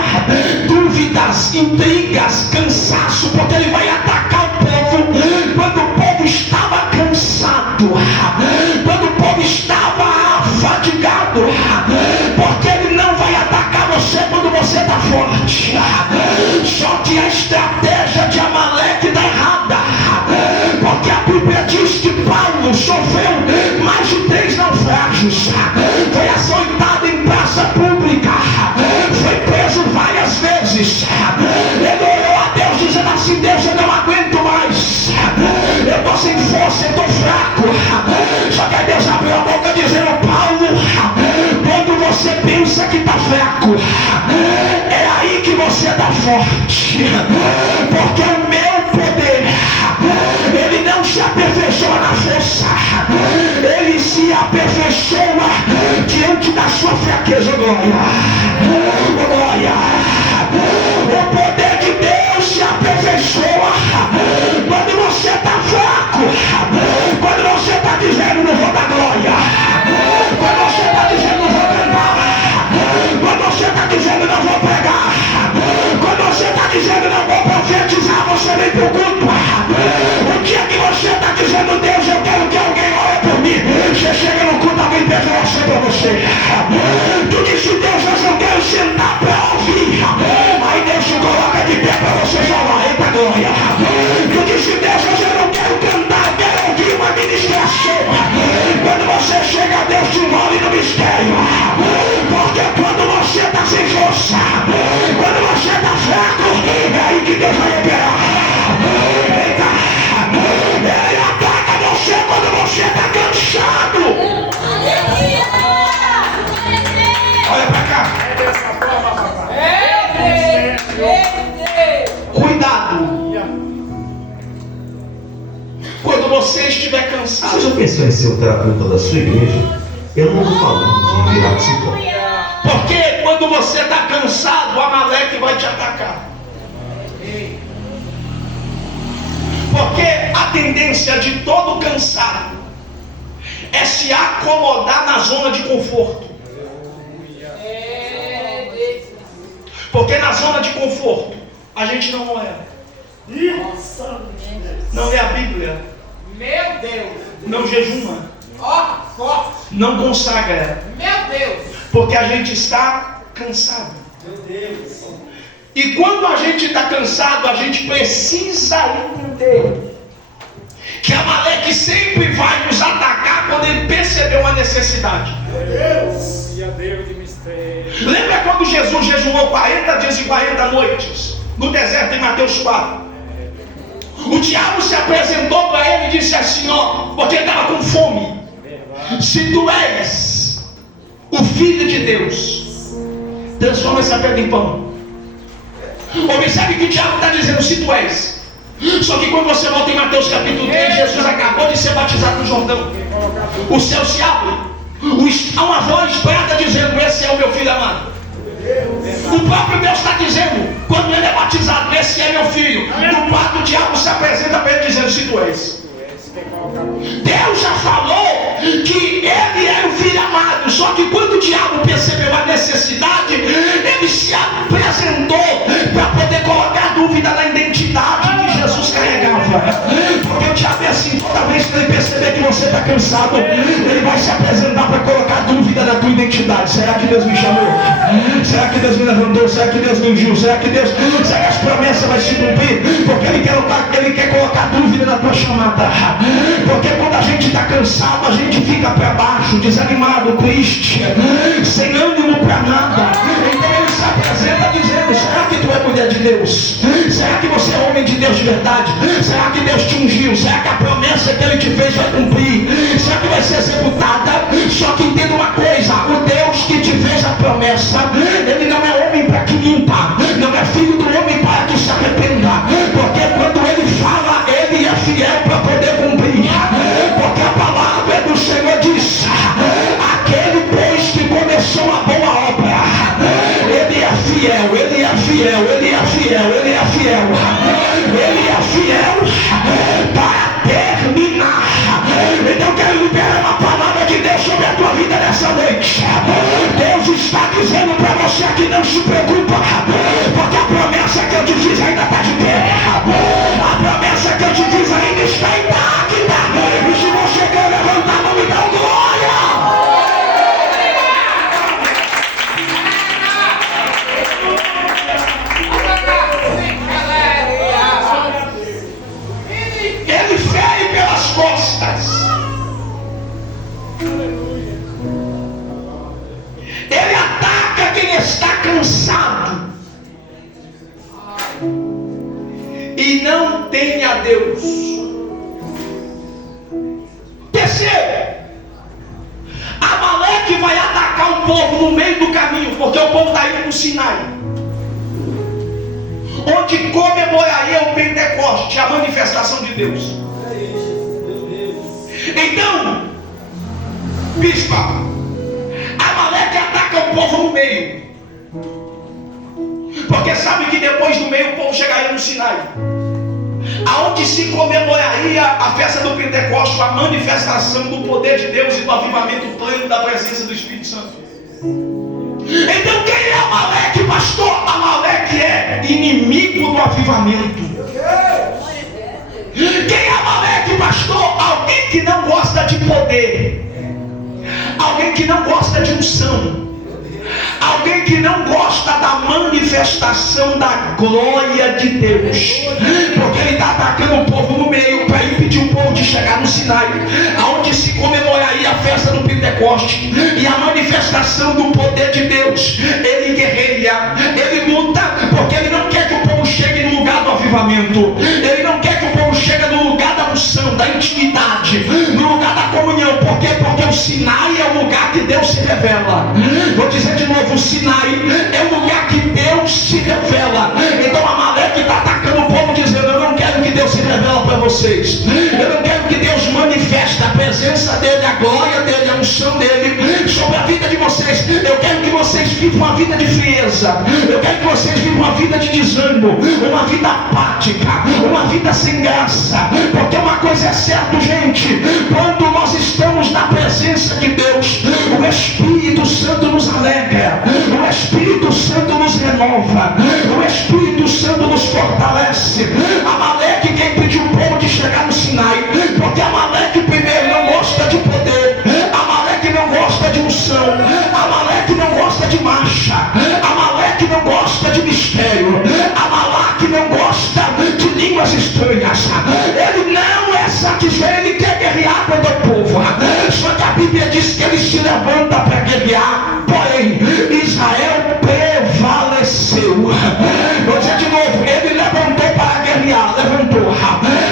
dúvidas, intrigas, cansaço, porque ele vai atacar o povo quando o povo estava cansado, quando o povo estava fatigado, porque ele não vai atacar você quando você está forte. Só que a estratégia de Amaleque está errada, porque a Bíblia diz que Paulo sofreu mais de 3 naufrágios, foi açoitado em praça pública, foi preso várias vezes. Ele orou a Deus dizendo assim: Deus, eu não aguento mais, eu estou sem força, eu estou fraco. Só que aí Deus abriu a boca dizendo: Paulo, quando você pensa que está fraco, é aí que você está forte, porque o meu poder, ele não se aperfeiçoa na força, ele se aperfeiçoa diante da sua fraqueza. Glória, glória. O poder de Deus se aperfeiçoa quando você está fraco, quando você está dizendo: não vou dar glória, quando você está dizendo: não vou cantar, quando você está dizendo: não vou pregar, quando você está dizendo: não vou profetizar, você vem para o culto. O dia que você está dizendo: Deus, eu quero que alguém ore por mim, você chega no culto, alguém pede oração para você. Tu disse: Deus, eu não quero sentar para ouvir, aí Deus te coloca de pé para você falar: eita glória. Tu disse: Deus, eu não quero cantar, eu quero ouvir uma ministração. Quando você chega, Deus te envolve no mistério, porque quando você está sem força, quando você está fraco, é aí que Deus vai operar. Eita, ele ataca você quando você está cansado. Olha para cá. Cuidado quando você estiver cansado. Você já pensou em ser o terapeuta da sua igreja? Eu não estou falando de virar psicólogo. Porque quando você está cansado, o Amaleque vai te atacar. Porque a tendência de todo cansado é se acomodar na zona de conforto. Porque na zona de conforto a gente não ora, não lê a Bíblia, Meu Deus. não jejuma, Ó, forte. não consagra, Meu Deus. porque a gente está cansado. Meu Deus. E quando a gente está cansado, a gente precisa entender que Amaleque sempre vai nos atacar quando ele perceber uma necessidade. Meu Deus. E a Deus de mistério. Lembra quando Jesus jejuou 40 dias e 40 noites no deserto em Mateus 4? O diabo se apresentou para ele e disse assim, ó, porque ele estava com fome: se tu és o Filho de Deus, transforma essa pedra em pão. Observe que o diabo está dizendo: se tu és. Só que quando você volta em Mateus capítulo 3, Jesus acabou de ser batizado no Jordão. O céu se abre, há uma voz brada dizendo: esse é o meu filho amado. O próprio Deus está dizendo, quando ele é batizado: esse é meu filho. No quarto, o diabo se apresenta para ele dizendo: se tu és. Deus já falou que ele era o filho amado. Só que quando o diabo percebeu a necessidade, ele se apresentou para poder colocar dúvida na identidade que Jesus carregava. Porque o diabo é assim: toda vez que ele perceber que você está cansado, ele vai se apresentar para colocar dúvida na tua identidade. Será que Deus me chamou? Será que Deus me levantou? Será que Deus me ungiu? Será que as promessas vão se cumprir? Porque ele quer colocar dúvida na tua chamada. Porque quando a gente está cansado, a gente fica para baixo, desanimado, triste, sem ânimo para nada. Então ele se apresenta dizendo: será que tu é mulher de Deus? Será que você é homem de Deus de verdade? Será que Deus te ungiu? Será que a promessa que ele te fez vai cumprir? Será que vai ser executada? Só que entenda uma coisa: o Deus que te fez a promessa, ele não é homem para que minta, não é filho do homem para que se arrependa. Porque quando ele fala, ele é fiel para poder cumprir. Porque a palavra do Senhor diz: aquele pois que começou a boa obra, ele é fiel, ele é fiel, ele é fiel, ele é fiel, ele é fiel para terminar. Então eu quero liberar uma palavra de Deus sobre a tua vida nessa noite. Deus está dizendo para você que não se preocupa, porque a promessa que eu te fiz ainda está de pé. A promessa que eu te fiz ainda está intacta. E se você quer levantar, não me dá glória. Ele fere pelas costas. Ele ataca quem está cansado e não tem a Deus. Terceiro, Amaleque vai atacar o povo no meio do caminho, porque o povo está indo para o Sinai, onde comemoraria o Pentecoste, a manifestação de Deus. Então, bispa, Amaleque ataca o povo no meio, porque sabe que depois do meio o povo chegaria no Sinai, aonde se comemoraria a festa do Pentecostes, a manifestação do poder de Deus e do avivamento pleno da presença do Espírito Santo. Então quem é Amaleque, pastor? Amaleque é inimigo do avivamento. Quem é Amaleque, pastor? Alguém que não gosta de poder, alguém que não gosta de unção, alguém que não gosta da manifestação da glória de Deus. Porque ele está atacando o povo no meio para impedir o povo de chegar no Sinai, aonde se comemoraria a festa do Pentecoste e a manifestação do poder de Deus. Ele guerreia, ele luta, porque ele não quer que o povo chegue no lugar do avivamento. Ele não quer que o povo chegue no lugar da unção, da intimidade, no lugar da comunhão. Por quê? Porque o Sinai é o lugar que Deus se revela. Vou dizer de novo: o Sinai é o lugar que Deus se revela. Então Amaleque está atacando o povo dizendo: eu não quero que Deus se revela para vocês, eu não quero que Deus manifeste a presença dele, a glória dele, a unção dele sobre a vida de vocês. Eu quero que vocês vivam uma vida de frieza, eu quero que vocês vivam uma vida de desânimo, uma vida apática, uma vida sem graça. Porque uma coisa é certa, gente: quando nós estamos na presença de Deus, o Espírito Santo nos alegra, o Espírito Santo nos renova, o Espírito Santo nos fortalece. Amaleque quem pediu o povo de chegar no Sinai, porque Amaleque primeiro não gosta de poder, Amaleque não gosta de unção, Amaleque não gosta de marcha, Amaleque não gosta de mistério, Amaleque não gosta de línguas estranhas. Ele não é satisfeito, ele quer guerrear contra o povo. Só que a Bíblia diz que ele se levanta para guerrear, porém Israel prevaleceu. Vou dizer de novo: ele levantou para guerrear, levantou.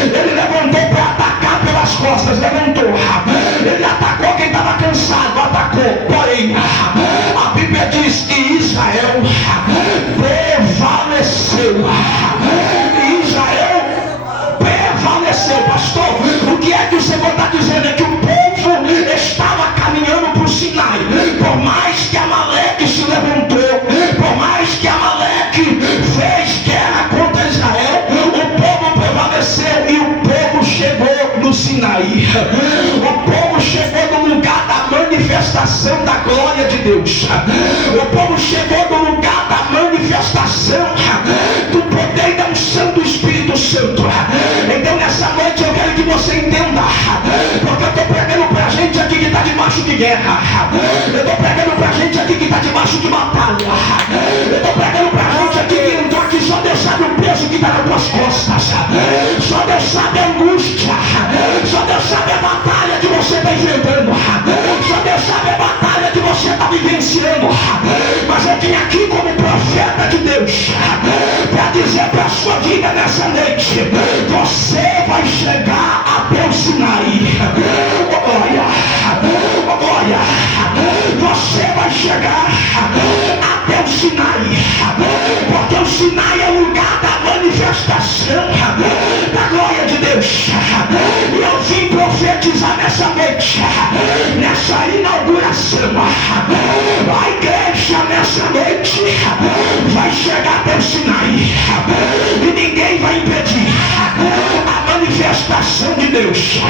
Ele levantou para atacar pelas costas, levantou. Ele atacou quem estava cansado, atacou. Porém, a Bíblia diz que Israel prevaleceu. Israel prevaleceu. Pastor, o que é que o Senhor está dizendo? É que o povo estava caminhando para o Sinai. Por mais que Amaleque se levantou, por mais que Amaleque fez guerra contra Israel, o povo prevaleceu e o povo chegou no Sinai. O povo chegou no lugar da manifestação da glória de Deus. O povo chegou no lugar da manifestação do poder e da unção do Espírito Santo. Então nessa noite eu quero que que você entenda, porque eu estou pregando pra gente aqui que está debaixo de guerra, eu estou pregando pra gente aqui que está debaixo de batalha, eu estou pregando pra gente aqui que entrou aqui, só Deus sabe o peso que está nas tuas costas, só Deus sabe a angústia, só Deus sabe a batalha que você está enfrentando, só Deus sabe a batalha que você está vivenciando. Mas eu vim aqui como profeta de Deus para dizer para a sua vida nessa noite: você vai chegar até o Sinai. Olha, você vai chegar até o Sinai, porque o Sinai é o lugar da manifestação da glória de Deus. E eu vim profetizar nessa noite, nessa inauguração, a igreja nessa noite vai chegar até o Sinai e ninguém vai impedir a manifestação de Deus,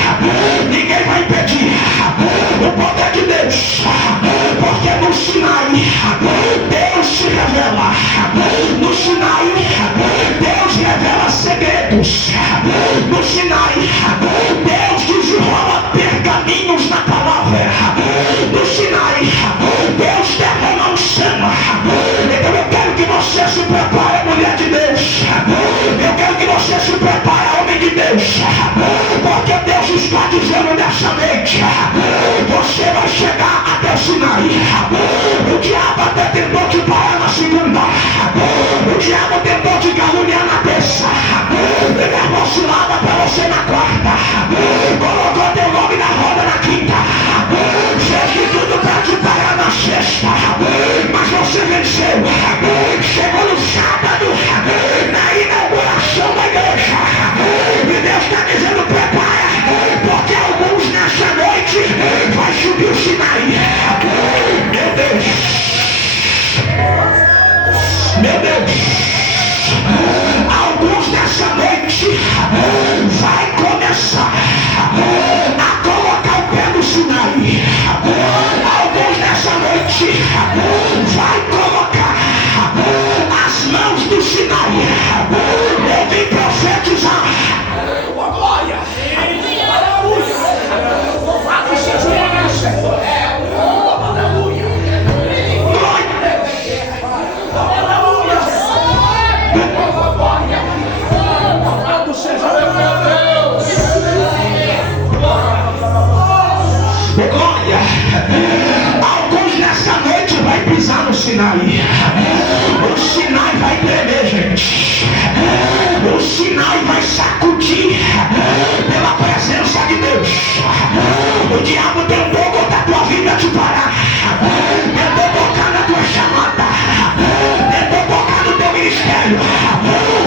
ninguém vai impedir o poder de Deus, porque no Sinai Deus se revela, no Sinai Deus revela segredos, no Sinai Deus desenrola pergaminhos na palavra, no Sinai Deus derrama unção. Então eu quero que você se prepare, mulher de Deus, eu quero que você se prepare, homem de Deus, porque Deus está dizendo nessa noite: você vai chegar até o Sinai. O diabo até tentou te parar na segunda, o diabo tentou te caluniar na terça, ele armou cilada para você na quarta, colocou teu nome na roda na quinta, fez de tudo para te parar na sexta, mas você venceu. Chegou no sábado, na inauguração da igreja, e Deus está dizendo: prepara, porque alguns nessa noite vai subir o Sinai. Meu Deus, meu Deus, alguns nessa noite vai começar a colocar o pé no Sinai. Alguns nessa noite vai colocar as mãos do Sinai. Eu vim profetizar. Glória! Louvado seja o nome do Senhor. Aleluia! Glória! Louvado seja o nome de Deus. Glória! Alguns nessa noite vai pisar no Sinai. O Sinai vai tremer, gente. O Sinai vai sacudir pela presença de Deus. O diabo tentou botar tua vida a te parar, tentou tocar na tua chamada, tentou tocar no teu ministério.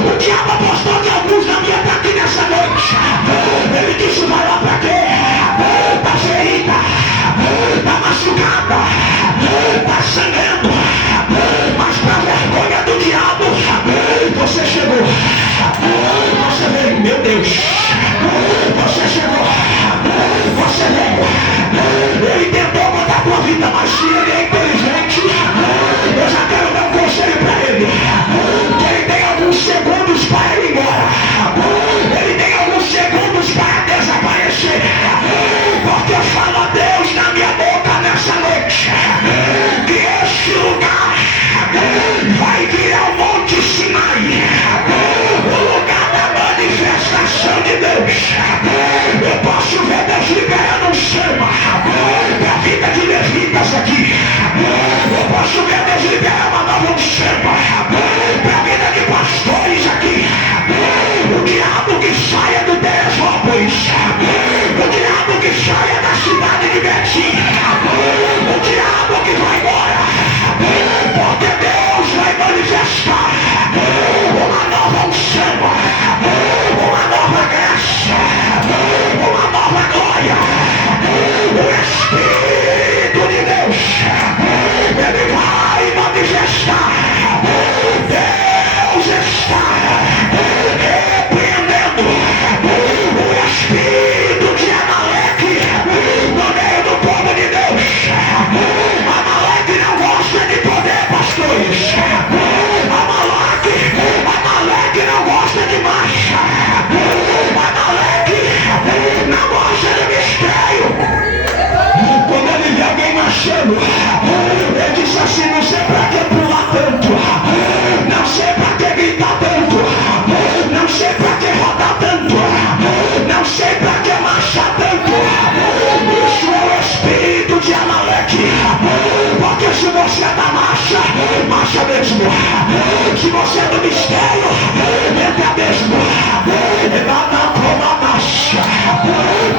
O diabo apostou que alguns não iam estar aqui nessa noite. Ele disse: vai lá pra quê? Tá ferida, tá machucada, tá sangrando, mas pra vergonha do diabo você chegou. Você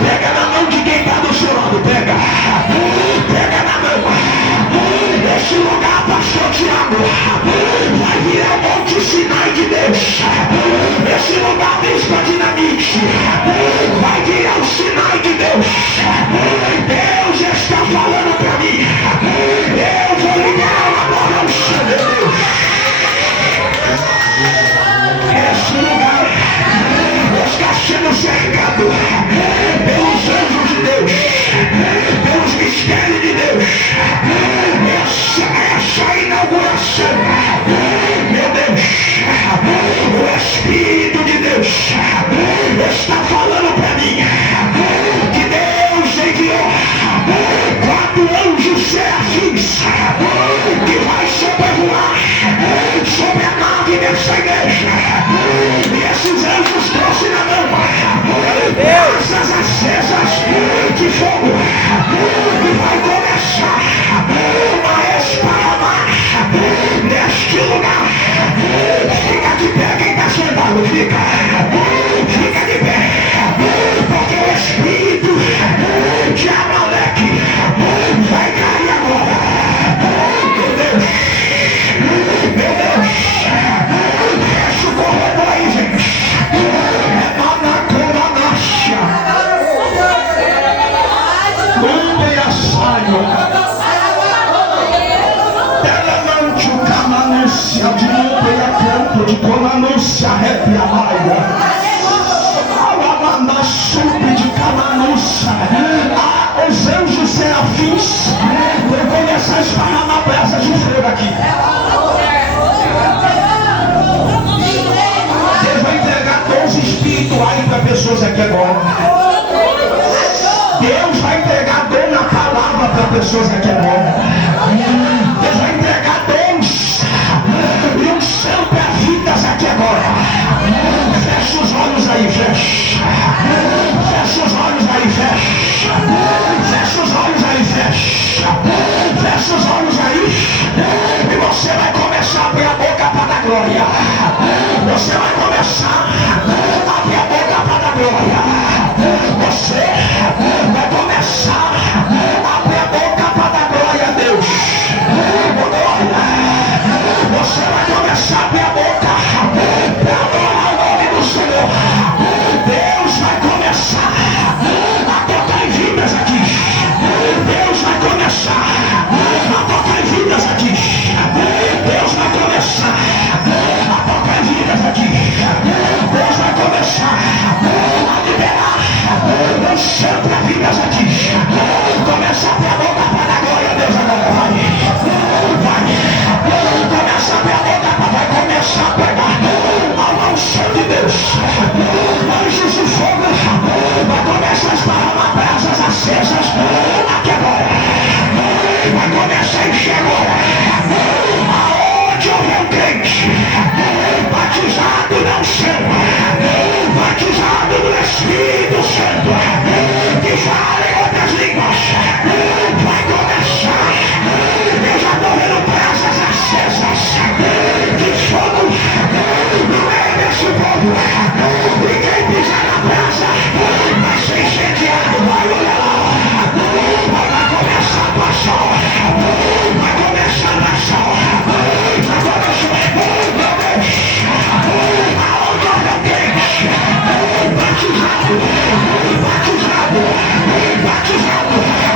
Pega na mão de quem está do seu lado, pega na mão. Esse lugar, pastor Tiago, vai virar um monte Sinai de Deus. Esse lugar, mesmo dinamite, vai virar o Sinai de Deus. Deus está falando para mim. Eu vou liberar uma moral de Deus. Esse lugar está sendo cercado pelos anjos de Deus, pelos mistérios de Deus. Essa inauguração, meu Deus, o Espírito de Deus está falando para mim que Deus enviou 4 anjos serafins que vai sobrevoar sobre a nave dessa igreja. E esses anjos trouxeram na mão brasas acesas de fogo e vai começar uma esparramar neste lugar. Fica de pé quem está sentado, fica de pé, porque o Espírito de Amaleque vai cair agora. Meu Deus, fecha o corredor aí, gente. É Manacoranácia. Nube e assaio. Telemante o camanúcia de nube e a canto de colanúcia arrepia a maia. Alamanda sube de camanúcia. Os anjos serafins vão começar a esparramar brasas de fogo aqui. Deus vai entregar dons espirituais para pessoas aqui agora. Deus vai entregar dom na palavra para pessoas aqui agora. Deus vai entregar dons e um céu para vidas aqui agora. Fecha os olhos aí, fecha. Fecha os olhos aí, fecha. Fecha os olhos aí, fecha. Fecha os olhos aí. E você vai começar a abrir a boca para dar glória. Você vai começar a abrir a boca para dar glória. Você vai começar a abrir a boca para dar glória a Deus. Glória. Você vai começar a abrir a boca para adorar o nome do Senhor. Deus vai começar a tocar em vidas aqui. Deus vai começar a tocar em vidas aqui. Deus vai começar a tocar em vidas aqui. Deus vai começar a liberar o céu para vidas aqui. Começa a abrir a boca para dar glória a Deus agora. Vai. Começa a abrir a boca, vai começar a pegar a unção de Deus. Anjos de fogo vai começar a esparramar brasas acesas aqui agora. Vai começar a encher agora. Aonde houver um crente batizado na unção, batizado no Espírito Santo, que fala em outras línguas, vai começar. Eu já estou vendo brasas acesas de fogo no meio desse povo. E quem pisar na brasa vai ser incendiado. Vai olhar lá. Vai começar a passar. Vai começar a passar. Vai começar. Meu Deus. Aonde olha o crente batizado, batizado, batizado.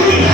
Sim.